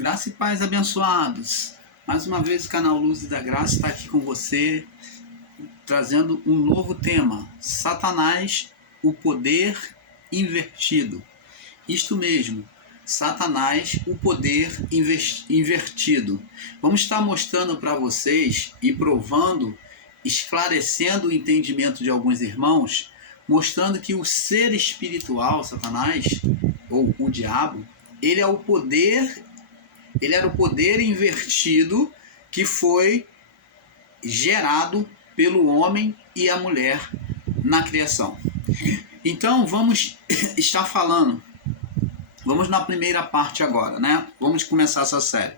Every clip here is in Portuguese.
Graça e paz, abençoados. Mais uma vez o canal Luz da Graça está aqui com você, trazendo um novo tema: Satanás, o poder invertido. Isto mesmo, Satanás, o poder invertido. Vamos estar mostrando para vocês e provando, esclarecendo o entendimento de alguns irmãos, mostrando que o ser espiritual, Satanás, ou o diabo, ele era o poder invertido que foi gerado pelo homem e a mulher na criação. Então vamos estar falando, vamos na primeira parte agora, né? Vamos começar essa série.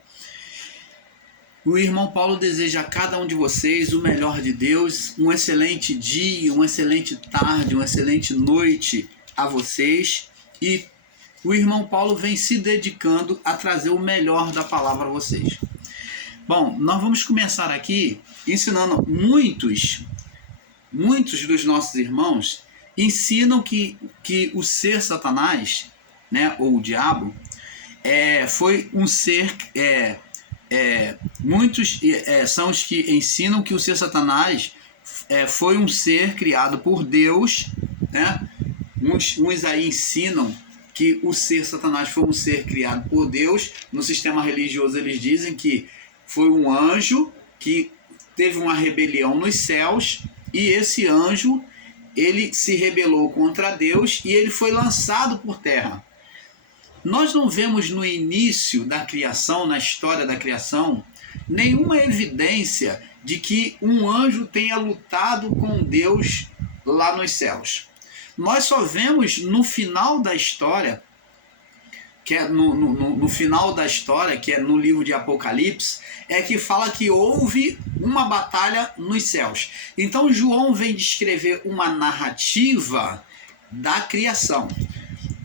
O irmão Paulo deseja a cada um de vocês o melhor de Deus, um excelente dia, uma excelente tarde, uma excelente noite a vocês, e o irmão Paulo vem se dedicando a trazer o melhor da palavra a vocês. Bom, nós vamos começar aqui ensinando muitos dos nossos irmãos ensinam que o ser Satanás, né, ou o diabo, foi um ser... muitos são os que ensinam que o ser Satanás foi um ser criado por Deus, né? Uns aí ensinam que o ser Satanás foi um ser criado por Deus. No sistema religioso eles dizem que foi um anjo que teve uma rebelião nos céus, e esse anjo, ele se rebelou contra Deus e ele foi lançado por terra. Nós não vemos no início da criação, na história da criação, nenhuma evidência de que um anjo tenha lutado com Deus lá nos céus. Nós só vemos no final da história, que é no final da história, que é no livro de Apocalipse, que fala que houve uma batalha nos céus. Então João vem descrever uma narrativa da criação.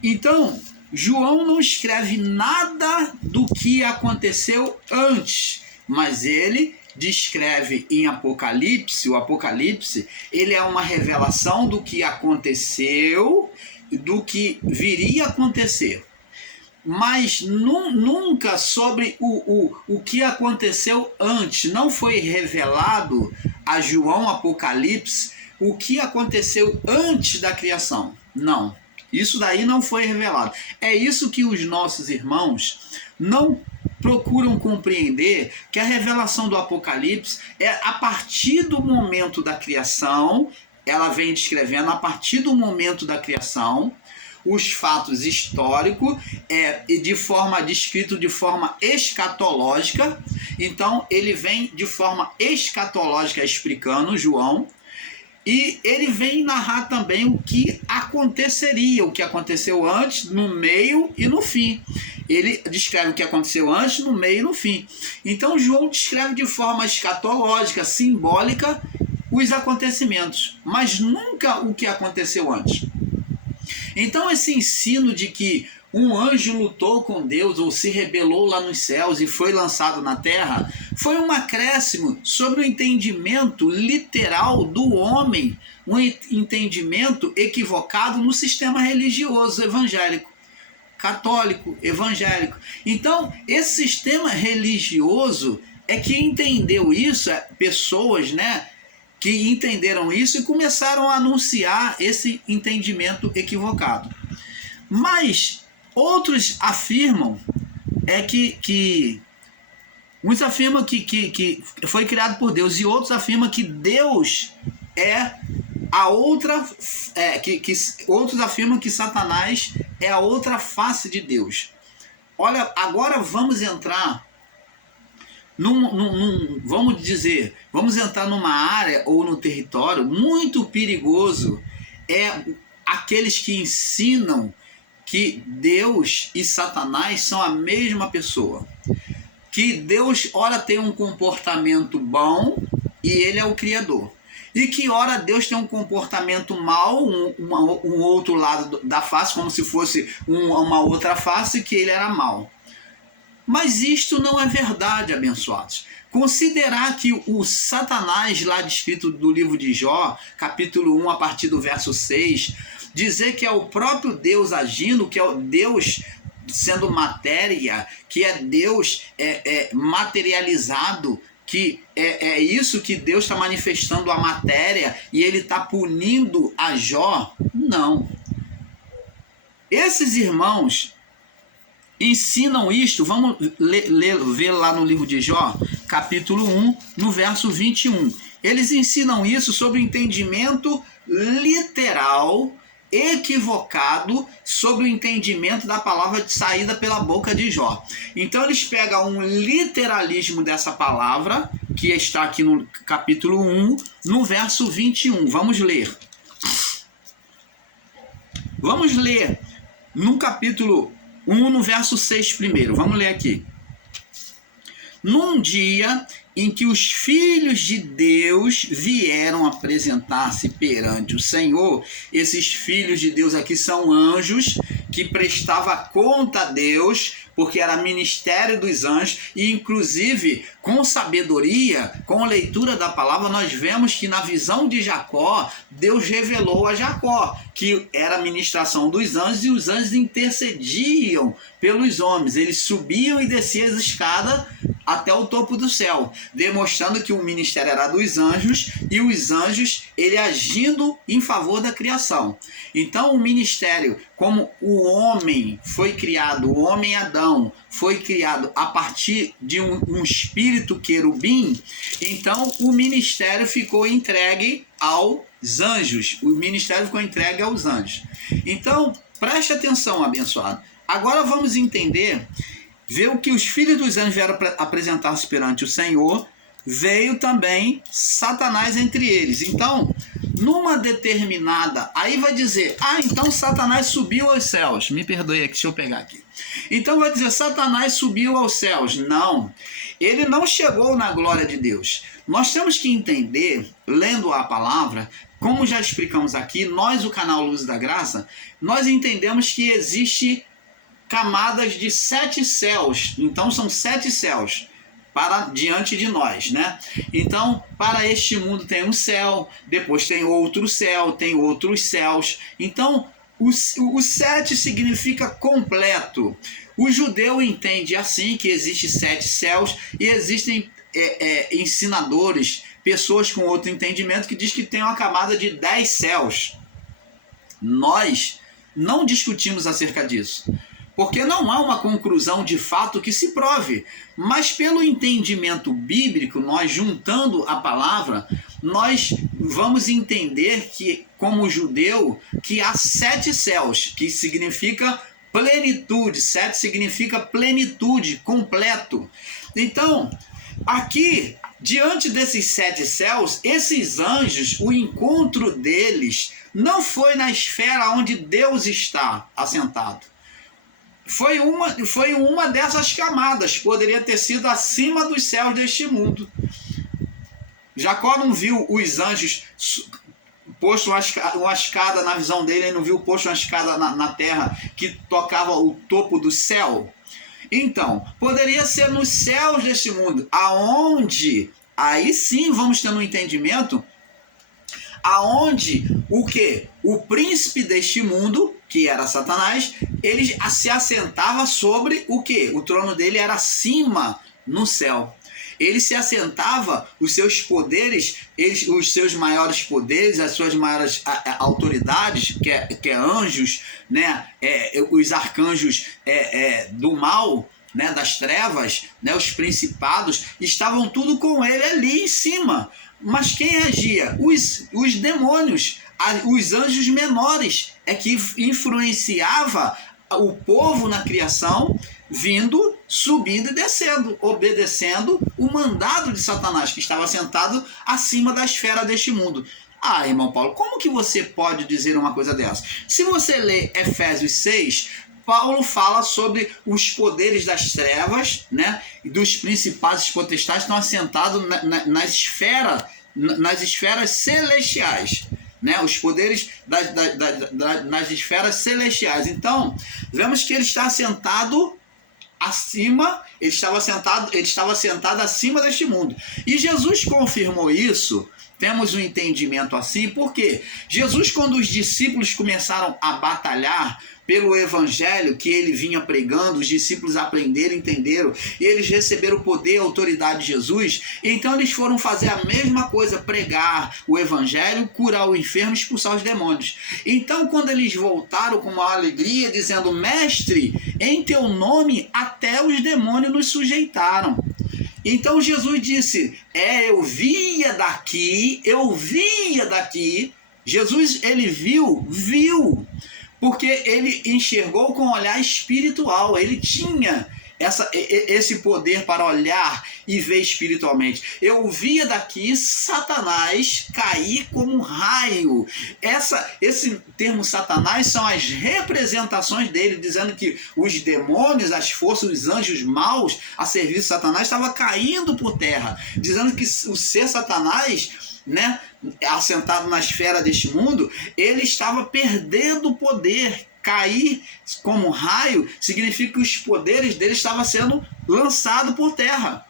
Então João não escreve nada do que aconteceu antes, mas ele descreve em Apocalipse. O Apocalipse, ele é uma revelação do que aconteceu, do que viria a acontecer, mas nunca sobre o que aconteceu antes. Não foi revelado a João Apocalipse o que aconteceu antes da criação. Não. Isso daí não foi revelado. É isso que os nossos irmãos não procuram compreender, que a revelação do Apocalipse é a partir do momento da criação. Ela vem descrevendo a partir do momento da criação os fatos históricos, descrito de forma escatológica. Então ele vem de forma escatológica explicando, João, e ele vem narrar também o que aconteceria, o que aconteceu antes, no meio e no fim. Ele descreve o que aconteceu antes, no meio e no fim. Então João descreve de forma escatológica, simbólica, os acontecimentos, mas nunca o que aconteceu antes. Então esse ensino de que um anjo lutou com Deus ou se rebelou lá nos céus e foi lançado na terra, foi um acréscimo sobre o entendimento literal do homem, um entendimento equivocado no sistema religioso evangélico, católico, evangélico. Então esse sistema religioso é que entendeu isso, pessoas, né, que entenderam isso e começaram a anunciar esse entendimento equivocado. Mas outros afirmam muitos afirmam que foi criado por Deus, e outros afirmam que Deus é a outra, outros afirmam que Satanás é a outra face de Deus. Olha, agora vamos entrar vamos entrar numa área ou no território muito perigoso. Aqueles que ensinam que Deus e Satanás são a mesma pessoa, que Deus ora tem um comportamento bom e ele é o Criador, e que ora Deus tem um comportamento mau, um outro lado da face, como se fosse uma outra face, que ele era mau. Mas isto não é verdade, abençoados. Considerar que o Satanás, lá descrito do livro de Jó, capítulo 1, a partir do verso 6, dizer que é o próprio Deus agindo, que é o Deus sendo matéria, que é Deus materializado, que é isso que Deus está manifestando a matéria e ele está punindo a Jó? Não. Esses irmãos ensinam isto, vamos ver lá no livro de Jó, capítulo 1, no verso 21. Eles ensinam isso sobre o entendimento literal, equivocado, sobre o entendimento da palavra de saída pela boca de Jó. Então eles pegam um literalismo dessa palavra, que está aqui no capítulo 1, no verso 21. Vamos ler. Vamos ler no capítulo 1, no verso 6 primeiro. Vamos ler aqui. Num dia em que os filhos de Deus vieram apresentar-se perante o Senhor, esses filhos de Deus aqui são anjos que prestavam conta a Deus, porque era ministério dos anjos, e inclusive com sabedoria, com a leitura da palavra, nós vemos que na visão de Jacó, Deus revelou a Jacó que era a ministração dos anjos, e os anjos intercediam pelos homens, eles subiam e desciam as escadas até o topo do céu, demonstrando que o ministério era dos anjos, e os anjos, ele agindo em favor da criação. Então o ministério, como o homem foi criado, o homem Adão foi criado a partir de um espírito querubim, então o ministério ficou entregue aos anjos. O ministério ficou entregue aos anjos. Então, preste atenção, abençoado. Agora vamos entender, ver o que os filhos dos anjos vieram apresentar-se perante o Senhor, veio também Satanás entre eles. Então, numa determinada, aí vai dizer, então Satanás subiu aos céus. Me perdoe aqui, deixa eu pegar aqui. Então vai dizer, Satanás subiu aos céus. Não, ele não chegou na glória de Deus. Nós temos que entender, lendo a palavra, como já explicamos aqui, nós, o canal Luz da Graça, nós entendemos que existe camadas de 7 céus. Então são 7 céus para diante de nós, né? Então, para este mundo tem um céu, depois tem outro céu, tem outros céus. Então, o 7 significa completo. O judeu entende assim, que existe 7 céus, e existem ensinadores, pessoas com outro entendimento, que diz que tem uma camada de 10 céus. Nós não discutimos acerca disso, porque não há uma conclusão de fato que se prove, mas pelo entendimento bíblico, nós juntando a palavra, nós vamos entender que, como judeu, que há 7 céus, que significa plenitude. 7 significa plenitude, completo. Então, aqui, diante desses 7 céus, esses anjos, o encontro deles não foi na esfera onde Deus está assentado. Foi uma dessas camadas, poderia ter sido acima dos céus deste mundo. Jacó não viu os anjos posto uma escada, na visão dele, ele não viu posto uma escada na terra que tocava o topo do céu. Então, poderia ser nos céus deste mundo, aonde, aí sim vamos ter um entendimento, aonde o quê? O príncipe deste mundo, que era Satanás, ele se assentava sobre o quê? O trono dele era acima no céu. Ele se assentava, os seus poderes, os seus maiores poderes, as suas maiores autoridades, que é anjos, né? Os arcanjos do mal, né? Das trevas, né? Os principados, estavam tudo com ele ali em cima. Mas quem agia? Os demônios, os anjos menores, é que influenciava o povo na criação, vindo, subindo e descendo, obedecendo o mandado de Satanás, que estava sentado acima da esfera deste mundo. Irmão Paulo, como que você pode dizer uma coisa dessa? Se você ler Efésios 6, Paulo fala sobre os poderes das trevas, né, e dos principados potestades que estão assentados nas esferas celestiais. Né, os poderes nas esferas celestiais. Então, vemos que ele está sentado acima, ele estava sentado acima deste mundo. E Jesus confirmou isso temos um entendimento assim, porque Jesus, quando os discípulos começaram a batalhar pelo evangelho que ele vinha pregando, os discípulos aprenderam, entenderam, e eles receberam o poder e a autoridade de Jesus, então eles foram fazer a mesma coisa, pregar o evangelho, curar o enfermo, expulsar os demônios. Então, quando eles voltaram com uma alegria, dizendo: mestre, em teu nome até os demônios nos sujeitaram. Então Jesus disse: eu via daqui. Jesus, ele viu, porque ele enxergou com um olhar espiritual. Ele tinha esse poder para olhar e ver espiritualmente. Eu via daqui Satanás cair como um raio. Esse termo Satanás são as representações dele, dizendo que os demônios, as forças, os anjos maus a serviço de Satanás estavam caindo por terra, dizendo que o ser Satanás, né, assentado na esfera deste mundo, ele estava perdendo o poder. Cair como raio significa que os poderes dele estavam sendo lançados por terra.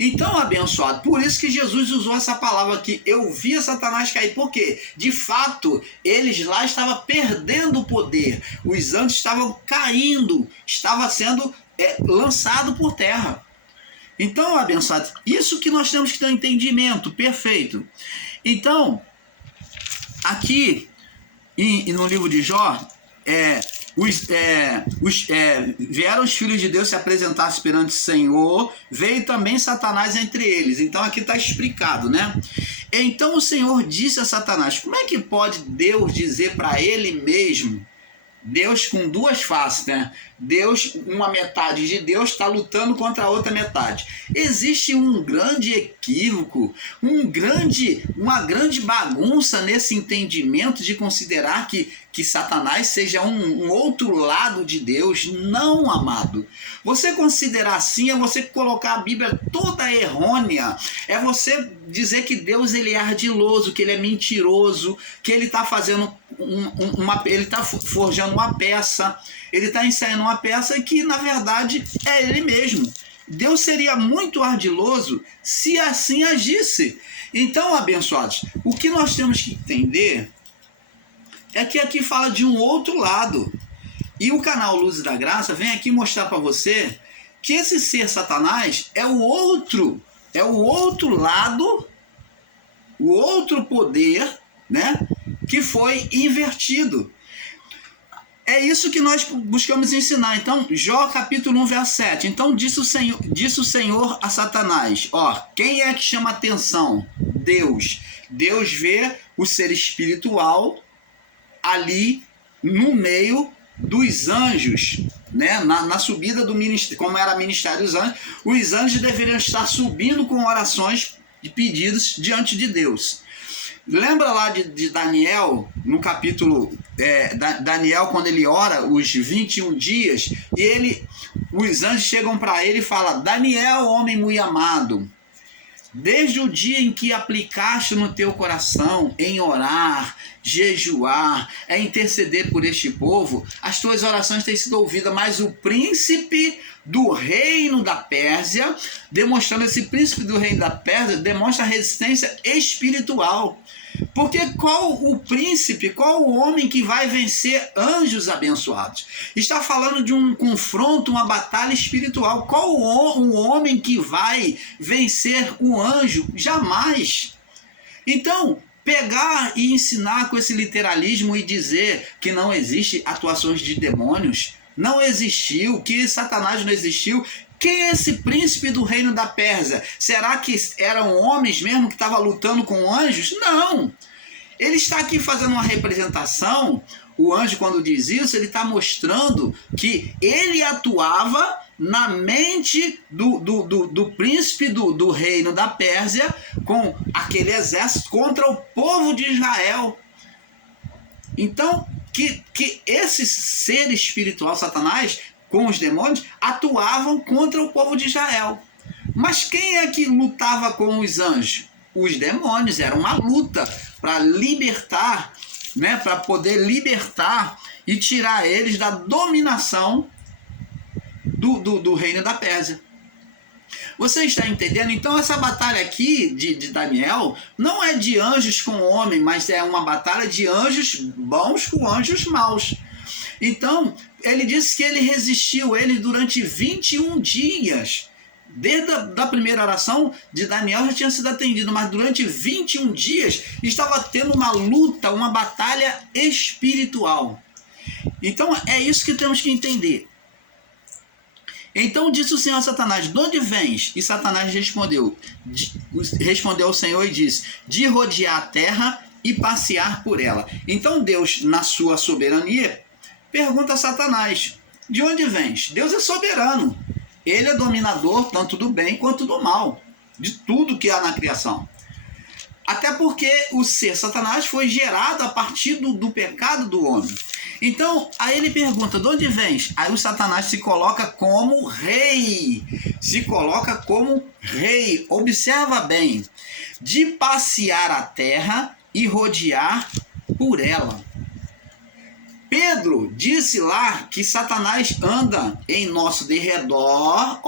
Então, abençoado, por isso que Jesus usou essa palavra aqui: eu via Satanás cair. Por quê? De fato, eles lá estavam perdendo o poder. Os anjos estavam caindo, estava sendo lançado por terra. Então, abençoado, isso que nós temos que ter um entendimento perfeito. Então, aqui no livro de Jó, vieram os filhos de Deus se apresentar perante o Senhor, veio também Satanás entre eles. Então aqui está explicado, né? Então o Senhor disse a Satanás: como é que pode Deus dizer para ele mesmo? Deus com duas faces, né? Deus, uma metade de Deus está lutando contra a outra metade. Existe um grande equívoco, uma grande bagunça nesse entendimento de considerar que Satanás seja um outro lado de Deus. Não, amado. Você considerar assim é você colocar a Bíblia toda errônea. É você dizer que Deus, ele é ardiloso, que ele é mentiroso, que ele está fazendo ele está forjando uma peça, ele está ensaiando uma peça que na verdade é ele mesmo. Deus seria muito ardiloso se assim agisse. Então, abençoados, o que nós temos que entender é que aqui fala de um outro lado. E o canal Luz da Graça vem aqui mostrar para você que esse ser Satanás é o outro lado, o outro poder, né, que foi invertido. É isso que nós buscamos ensinar. Então, Jó capítulo 1, verso 7. Então disse o Senhor a Satanás: quem é que chama atenção? Deus. Deus vê o ser espiritual ali no meio dos anjos, né? Na subida do ministério, como era ministério dos anjos, os anjos deveriam estar subindo com orações e pedidos diante de Deus. Lembra lá de Daniel, no capítulo Daniel, quando ele ora os 21 dias, e os anjos chegam para ele e falam: Daniel, homem muito amado, desde o dia em que aplicaste no teu coração em orar, jejuar, interceder por este povo, as tuas orações têm sido ouvidas, mas o príncipe do reino da Pérsia, esse príncipe do reino da Pérsia demonstra resistência espiritual. Porque qual o príncipe, qual o homem que vai vencer anjos abençoados? Está falando de um confronto, uma batalha espiritual. Qual o homem que vai vencer o anjo? Jamais. Então, pegar e ensinar com esse literalismo e dizer que não existe atuações de demônios, não existiu, que Satanás não existiu. Quem é esse príncipe do reino da Pérsia? Será que eram homens mesmo que estavam lutando com anjos? Não! Ele está aqui fazendo uma representação. O anjo, quando diz isso, ele está mostrando que ele atuava na mente do príncipe do reino da Pérsia, com aquele exército contra o povo de Israel. Então, que esse ser espiritual, Satanás, com os demônios, atuavam contra o povo de Israel. Mas quem é que lutava com os anjos? Os demônios. Era uma luta para libertar, né, para poder libertar e tirar eles da dominação do reino da Pérsia. Você está entendendo? Então essa batalha aqui de Daniel não é de anjos com homem, mas é uma batalha de anjos bons com anjos maus. Então, ele disse que ele resistiu ele durante 21 dias. Desde a primeira oração de Daniel já tinha sido atendido, mas durante 21 dias estava tendo uma luta, uma batalha espiritual. Então é isso que temos que entender. Então disse o Senhor a Satanás: de onde vens? E Satanás respondeu ao Senhor e disse: de rodear a terra e passear por ela. Então Deus, na sua soberania, pergunta a Satanás: de onde vens? Deus é soberano. Ele é dominador tanto do bem quanto do mal, de tudo que há na criação. Até porque o ser Satanás foi gerado a partir do pecado do homem. Então, aí ele pergunta: de onde vens? Aí o Satanás se coloca como rei. Se coloca como rei. Observa bem. De passear a terra e rodear por ela. Pedro disse lá que Satanás anda em nosso derredor,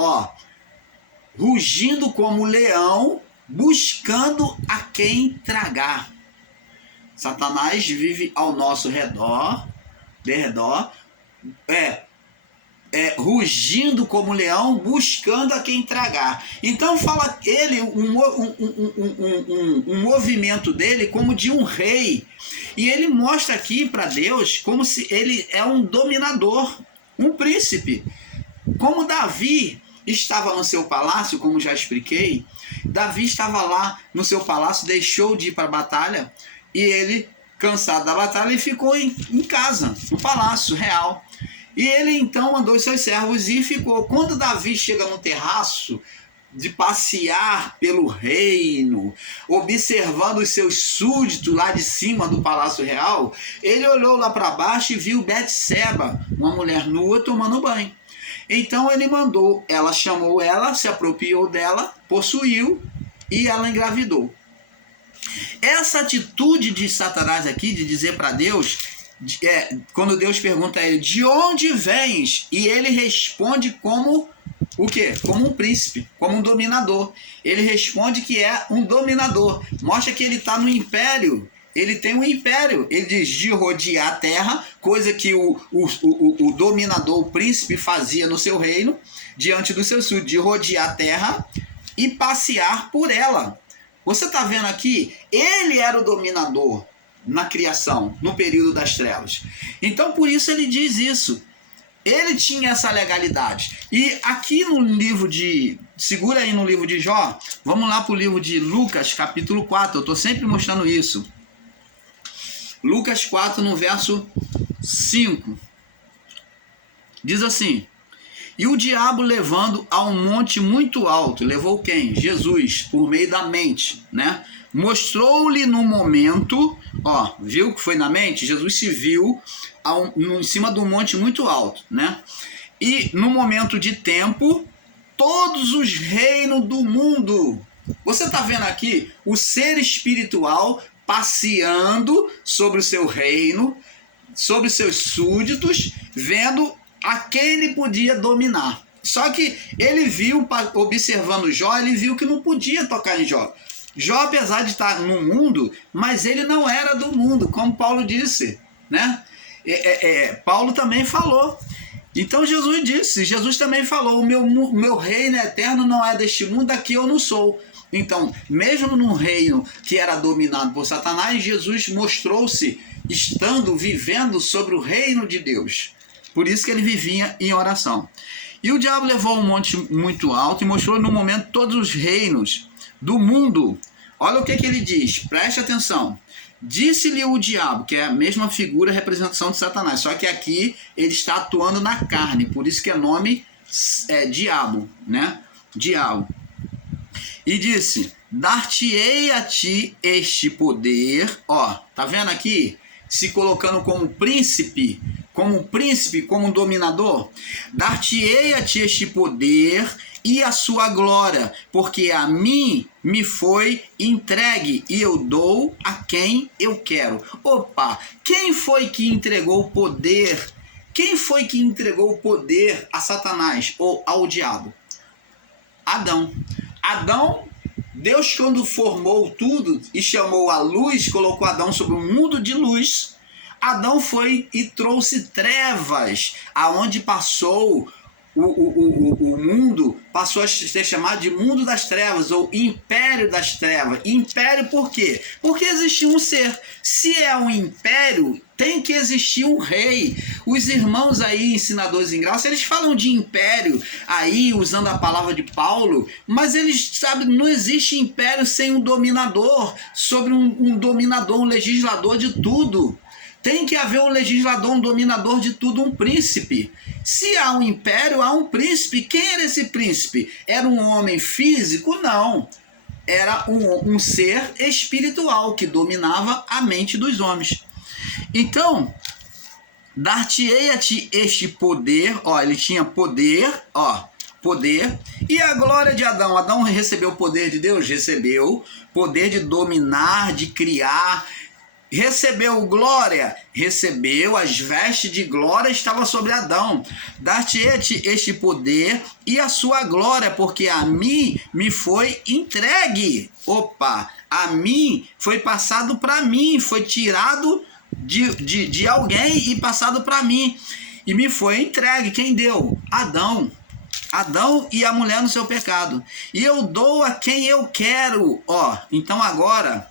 rugindo como leão, buscando a quem tragar. Satanás vive ao nosso derredor, rugindo como leão, buscando a quem tragar. Então fala ele um movimento dele como de um rei. E ele mostra aqui para Deus como se ele é um dominador, um príncipe. Como Davi estava no seu palácio, como já expliquei, Davi estava lá no seu palácio, deixou de ir para a batalha, e ele, cansado da batalha, ele ficou em casa, no palácio real. E ele então mandou os seus servos e ficou. Quando Davi chega no terraço, de passear pelo reino, observando os seus súditos lá de cima do palácio real, ele olhou lá para baixo e viu Betseba, uma mulher nua, tomando banho. Então ele mandou, ela chamou ela, se apropriou dela, possuiu e ela engravidou. Essa atitude de Satanás aqui, de dizer para Deus, quando Deus pergunta a ele: de onde vens? E ele responde como o quê? Como um príncipe, como um dominador. Ele responde que é um dominador. Mostra que ele está no império. Ele tem um império. Ele diz de rodear a terra, coisa que o dominador, o príncipe, fazia no seu reino, diante do seu súdito, de rodear a terra e passear por ela. Você está vendo aqui? Ele era o dominador na criação, no período das trevas. Então, por isso ele diz isso. Ele tinha essa legalidade. E aqui no livro segura aí no livro de Jó, vamos lá para o livro de Lucas, capítulo 4. Eu estou sempre mostrando isso. Lucas 4, no verso 5. Diz assim: e o diabo, levando a um monte muito alto, levou quem? Jesus, por meio da mente, né? Mostrou-lhe no momento, viu que foi na mente? Jesus se viu em cima de um monte muito alto, né? E no momento de tempo, todos os reinos do mundo. Você está vendo aqui o ser espiritual passeando sobre o seu reino, sobre os seus súditos, vendo a quem ele podia dominar. Só que ele viu, observando Jó, ele viu que não podia tocar em Jó. Jó, apesar de estar no mundo, mas ele não era do mundo, como Paulo disse, né? Paulo também falou. Então Jesus também falou: o meu reino eterno não é deste mundo, aqui eu não sou. Então, mesmo num reino que era dominado por Satanás, Jesus mostrou-se vivendo sobre o reino de Deus. Por isso que ele vivia em oração. E o diabo levou um monte muito alto e mostrou no momento todos os reinos do mundo. Olha o que ele diz, preste atenção. Disse-lhe o diabo, que é a mesma figura, representação de Satanás, só que aqui ele está atuando na carne, por isso que é nome diabo, né? Diabo. E disse: dar-te-ei a ti este poder, tá vendo aqui? Se colocando como príncipe, como dominador. Dar-te-ei a ti este poder e a sua glória, porque a mim me foi entregue e eu dou a quem eu quero. Opa, quem foi que entregou o poder? Quem foi que entregou o poder a Satanás ou ao diabo? Adão. Adão, Deus quando formou tudo e chamou a luz, colocou Adão sobre um mundo de luz, Adão foi e trouxe trevas, aonde passou o mundo, passou a ser chamado de mundo das trevas, ou império das trevas. Império por quê? Porque existia um ser. Se é um império, tem que existir um rei. Os irmãos aí, ensinadores em graça, eles falam de império aí, usando a palavra de Paulo, mas eles sabem, não existe império sem um dominador, sobre um dominador, um legislador de tudo. Tem que haver um legislador, um dominador de tudo, um príncipe. Se há um império, há um príncipe. Quem era esse príncipe? Era um homem físico? Não. Era um ser espiritual que dominava a mente dos homens. Então, dar-te-ei a ti este poder, ó, ele tinha poder, ó, poder, e a glória de Adão. Adão recebeu o poder de Deus? Recebeu poder de dominar, de criar. Recebeu glória? Recebeu, as vestes de glória estavam sobre Adão. Dar-te-ei este poder e a sua glória, porque a mim me foi entregue. Opa, a mim foi passado para mim, foi tirado de alguém e passado para mim. E me foi entregue. Quem deu? Adão. Adão e a mulher no seu pecado. E eu dou a quem eu quero. Ó, então agora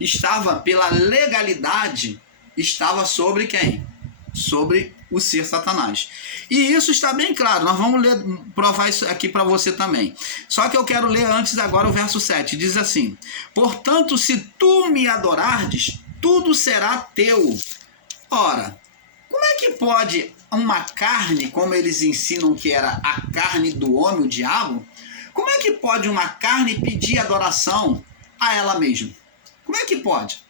estava pela legalidade, estava sobre quem? Sobre o ser Satanás. E isso está bem claro, nós vamos ler, provar isso aqui para você também. Só que eu quero ler antes agora o verso 7, diz assim: portanto, se tu me adorardes, tudo será teu. Ora, como é que pode uma carne, como eles ensinam que era a carne do homem, o diabo, como é que pode uma carne pedir adoração a ela mesma? Como é que pode?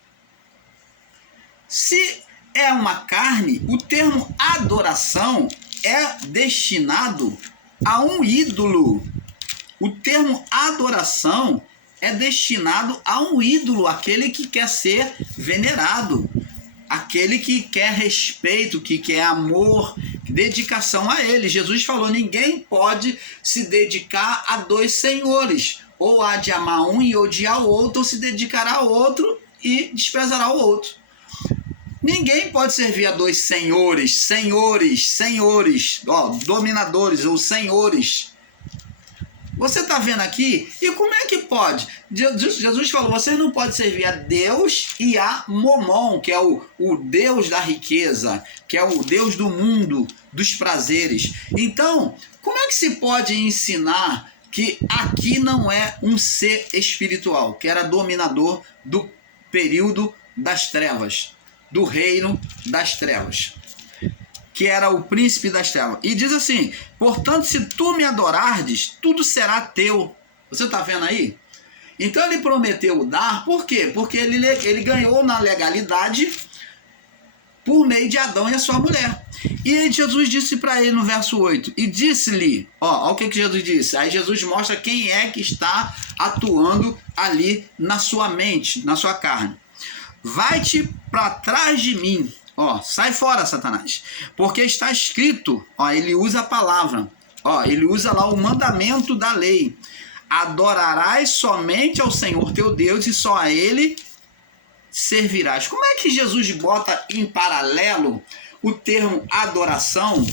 Se é uma carne, o termo adoração é destinado a um ídolo. O termo adoração é destinado a um ídolo, aquele que quer ser venerado, aquele que quer respeito, que quer amor, dedicação a ele. Jesus falou, ninguém pode se dedicar a dois senhores. Ou há de amar um e odiar o outro, ou se dedicará ao outro e desprezará o outro. Ninguém pode servir a dois senhores, ó, dominadores ou senhores. Você está vendo aqui? E como é que pode? Jesus falou, você não pode servir a Deus e a Momon, que é o Deus da riqueza, que é o Deus do mundo, dos prazeres. Então, como é que se pode ensinar que aqui não é um ser espiritual, que era dominador do período das trevas, do reino das trevas, que era o príncipe das trevas? E diz assim, portanto, se tu me adorardes, tudo será teu. Você está vendo aí? Então ele prometeu dar, por quê? Porque ele ganhou na legalidade por meio de Adão e a sua mulher. E Jesus disse para ele no verso 8, e disse-lhe, ó o que Jesus disse. Aí Jesus mostra quem é que está atuando ali na sua mente, na sua carne. Vai-te para trás de mim, ó, sai fora, Satanás, porque está escrito, ó, ele usa a palavra, ó, ele usa lá o mandamento da lei, adorarás somente ao Senhor teu Deus e só a ele servirás. Como é que Jesus bota em paralelo o termo adoração,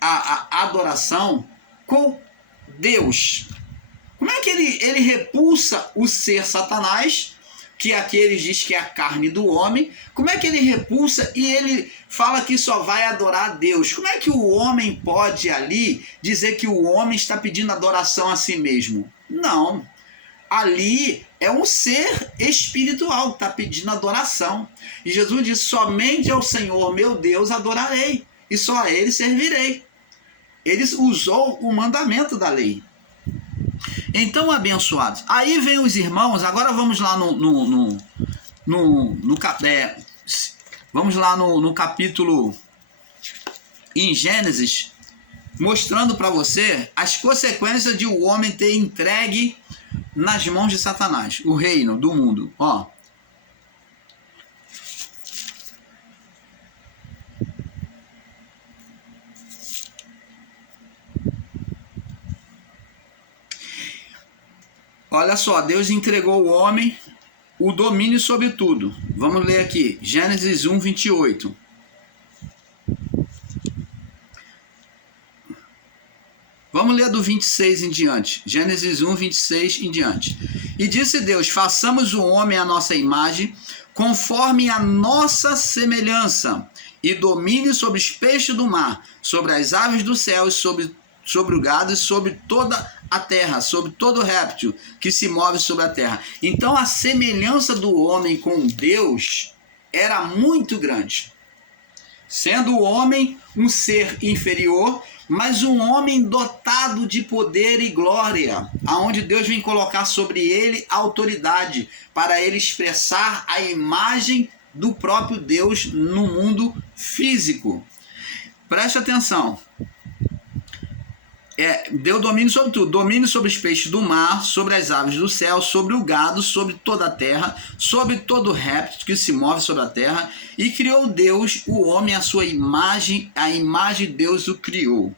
a adoração com Deus? Como é que ele repulsa o ser Satanás, que aqui ele diz que é a carne do homem? Como é que ele repulsa e ele fala que só vai adorar a Deus? Como é que o homem pode ali dizer que o homem está pedindo adoração a si mesmo? Não. Ali é um ser espiritual que está pedindo adoração. E Jesus diz, somente ao Senhor meu Deus adorarei, e só a ele servirei. Ele usou o mandamento da lei. Então, abençoados, aí vem os irmãos, agora vamos lá vamos lá no capítulo em Gênesis, mostrando para você as consequências de o homem ter entregue nas mãos de Satanás, o reino do mundo, ó. Olha só, Deus entregou ao homem o domínio sobre tudo. Vamos ler aqui, Gênesis 1, 28. Vamos ler do 26 em diante. Gênesis 1, 26 em diante. E disse Deus, façamos o homem à nossa imagem, conforme a nossa semelhança, e domine sobre os peixes do mar, sobre as aves do céu, sobre o gado e sobre toda a terra, sobre todo réptil que se move sobre a terra. Então a semelhança do homem com Deus era muito grande. Sendo o homem um ser inferior, mas um homem dotado de poder e glória, aonde Deus vem colocar sobre ele a autoridade para ele expressar a imagem do próprio Deus no mundo físico. Preste atenção. Deu domínio sobre tudo, domínio sobre os peixes do mar, sobre as aves do céu, sobre o gado, sobre toda a terra, sobre todo réptil que se move sobre a terra, e criou Deus o homem à sua imagem, a imagem de Deus o criou.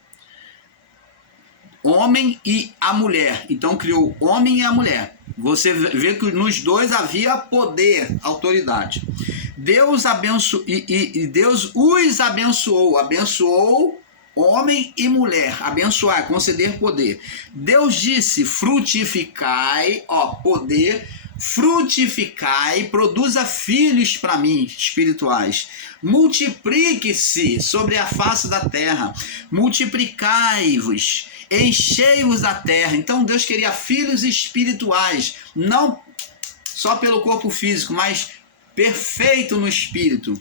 Homem e a mulher, então criou o homem e a mulher. Você vê que nos dois havia poder, autoridade. Deus abençoou, e Deus os abençoou homem e mulher, abençoar, conceder poder. Deus disse, frutificai, poder, frutificai, produza filhos para mim, espirituais. Multiplique-se sobre a face da terra, multiplicai-vos, enchei-vos da terra. Então Deus queria filhos espirituais, não só pelo corpo físico, mas perfeito no espírito.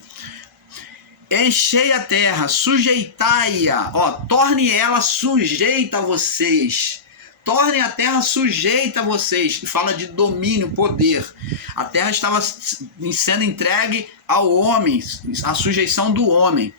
Enchei a terra, sujeitai-a, torne ela sujeita a vocês. Torne a terra sujeita a vocês. Fala de domínio, poder. A terra estava sendo entregue ao homem, a sujeição do homem.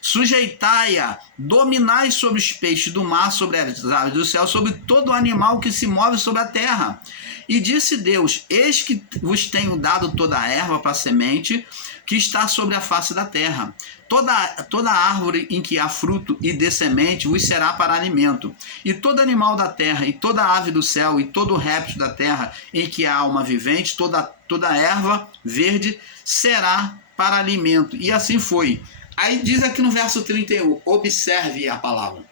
Sujeitai-a, dominai sobre os peixes do mar, sobre as aves do céu, sobre todo animal que se move sobre a terra. E disse Deus, eis que vos tenho dado toda a erva para semente, que está sobre a face da terra. Toda árvore em que há fruto e dê semente vos será para alimento. E todo animal da terra, e toda ave do céu, e todo réptil da terra em que há alma vivente, toda erva verde será para alimento. E assim foi. Aí diz aqui no verso 31, observe a palavra.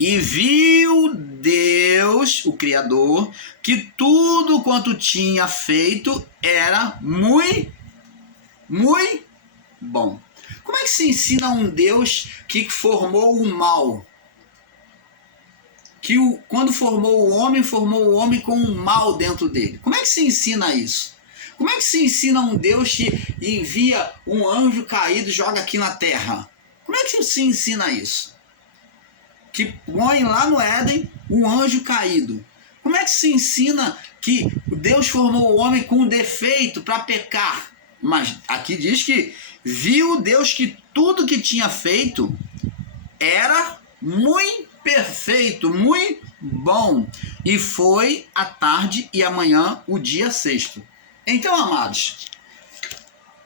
E viu Deus, o Criador, que tudo quanto tinha feito era muito bom. Como é que se ensina um Deus que formou o mal? Quando formou o homem com um mal dentro dele. Como é que se ensina isso? Como é que se ensina um Deus que envia um anjo caído e joga aqui na terra? Como é que se ensina isso? Que põe lá no Éden um anjo caído. Como é que se ensina que Deus formou o homem com um defeito para pecar? Mas aqui diz que viu Deus que tudo que tinha feito era muito perfeito, muito bom. E foi a tarde e amanhã o dia sexto. Então, amados,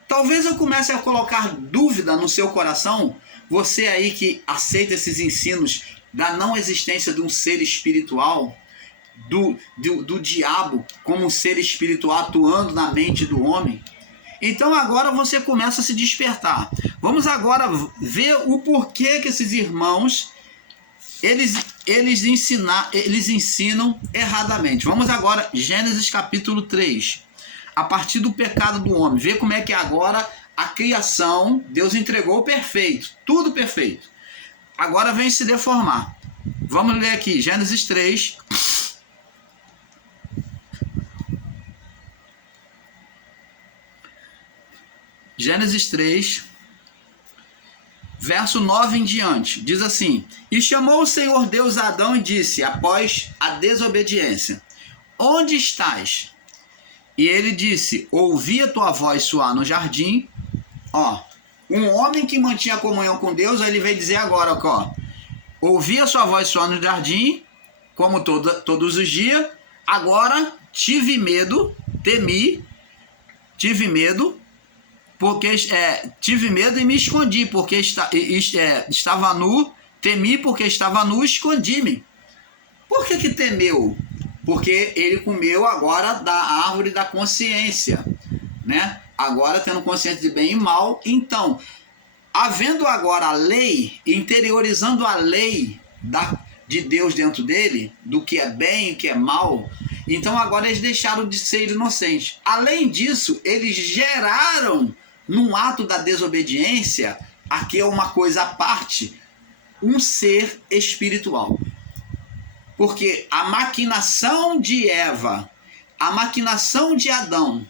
talvez eu comece a colocar dúvida no seu coração, você aí que aceita esses ensinos da não existência de um ser espiritual, do diabo como um ser espiritual atuando na mente do homem. Então agora você começa a se despertar. Vamos agora ver o porquê que esses irmãos eles ensinam erradamente. Vamos agora, Gênesis capítulo 3. A partir do pecado do homem. Ver como é que agora a criação, Deus entregou perfeito. Tudo perfeito. Agora vem se deformar. Vamos ler aqui, Gênesis 3. Gênesis 3, verso 9 em diante, diz assim: E chamou o Senhor Deus a Adão e disse, após a desobediência, onde estás? E ele disse, ouvi a tua voz soar no jardim. Um homem que mantinha comunhão com Deus, ele veio dizer agora, ouvi a sua voz soar no jardim, como todos os dias, agora tive medo, tive medo e me escondi, porque estava nu, temi porque estava nu, escondi-me. Por que temeu? porque ele comeu agora da árvore da consciência, né? Agora tendo consciência de bem e mal, então, havendo agora a lei, interiorizando a lei de Deus dentro dele, do que é bem e o que é mal, então agora eles deixaram de ser inocentes. Além disso, eles geraram, num ato da desobediência, aqui é uma coisa à parte, um ser espiritual. Porque a maquinação de Eva, a maquinação de Adão,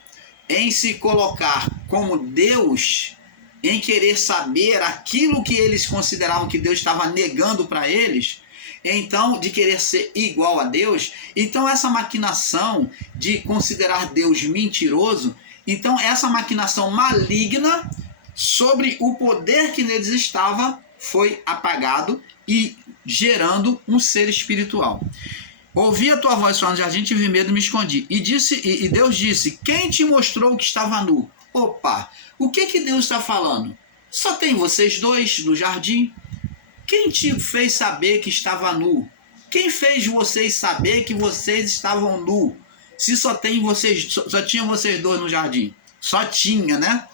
em se colocar como Deus, em querer saber aquilo que eles consideravam que Deus estava negando para eles, então, de querer ser igual a Deus, então essa maquinação de considerar Deus mentiroso, então essa maquinação maligna sobre o poder que neles estava foi apagado e gerando um ser espiritual. Ouvi a tua voz falando no jardim, tive medo e me escondi. E Deus disse, quem te mostrou que estava nu? Opa, o que Deus está falando? Só tem vocês dois no jardim? Quem te fez saber que estava nu? Quem fez vocês saber que vocês estavam nu? Se só tinha vocês dois no jardim. Só tinha, né?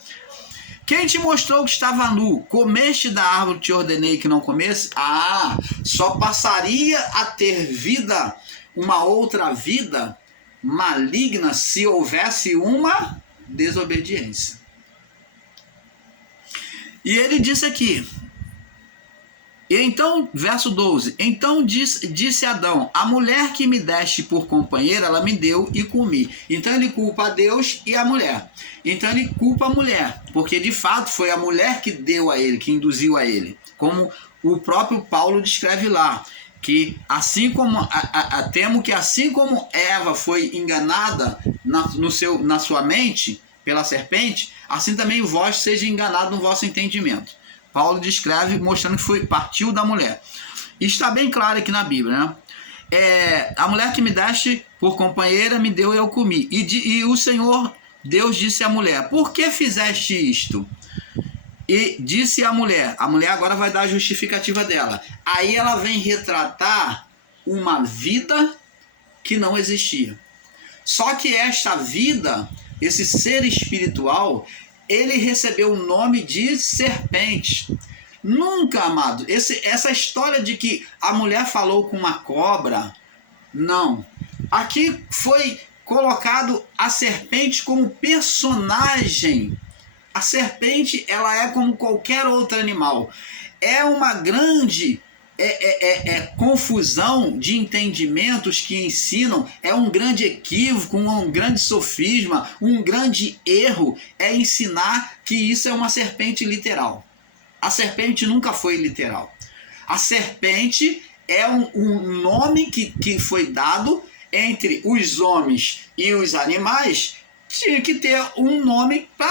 Quem te mostrou que estava nu? Comeste da árvore que te ordenei que não comesse? Ah, só passaria a ter vida, uma outra vida maligna se houvesse uma desobediência. E ele disse aqui, e então, verso 12, então disse Adão, a mulher que me deste por companheira, ela me deu e comi. Então ele culpa a Deus e a mulher. Então ele culpa a mulher, porque de fato foi a mulher que deu a ele, que induziu a ele. Como o próprio Paulo descreve lá, que assim como, temo que assim como Eva foi enganada na sua mente pela serpente, assim também vós seja enganado no vosso entendimento. Paulo descreve mostrando que partiu da mulher. E está bem claro aqui na Bíblia, né? A mulher que me deste por companheira me deu e eu comi. E o Senhor, Deus disse à mulher, por que fizeste isto? E disse a mulher agora vai dar a justificativa dela. Aí ela vem retratar uma vida que não existia. Só que esta vida, esse ser espiritual, ele recebeu o nome de serpente. Nunca, amado, essa história de que a mulher falou com uma cobra, não. Aqui foi colocado a serpente como personagem. A serpente, ela é como qualquer outro animal. É uma grande confusão de entendimentos que ensinam, é um grande equívoco, um grande sofisma, um grande erro é ensinar que isso é uma serpente literal. A serpente nunca foi literal. A serpente é um nome que foi dado entre os homens e os animais, tinha que ter um nome para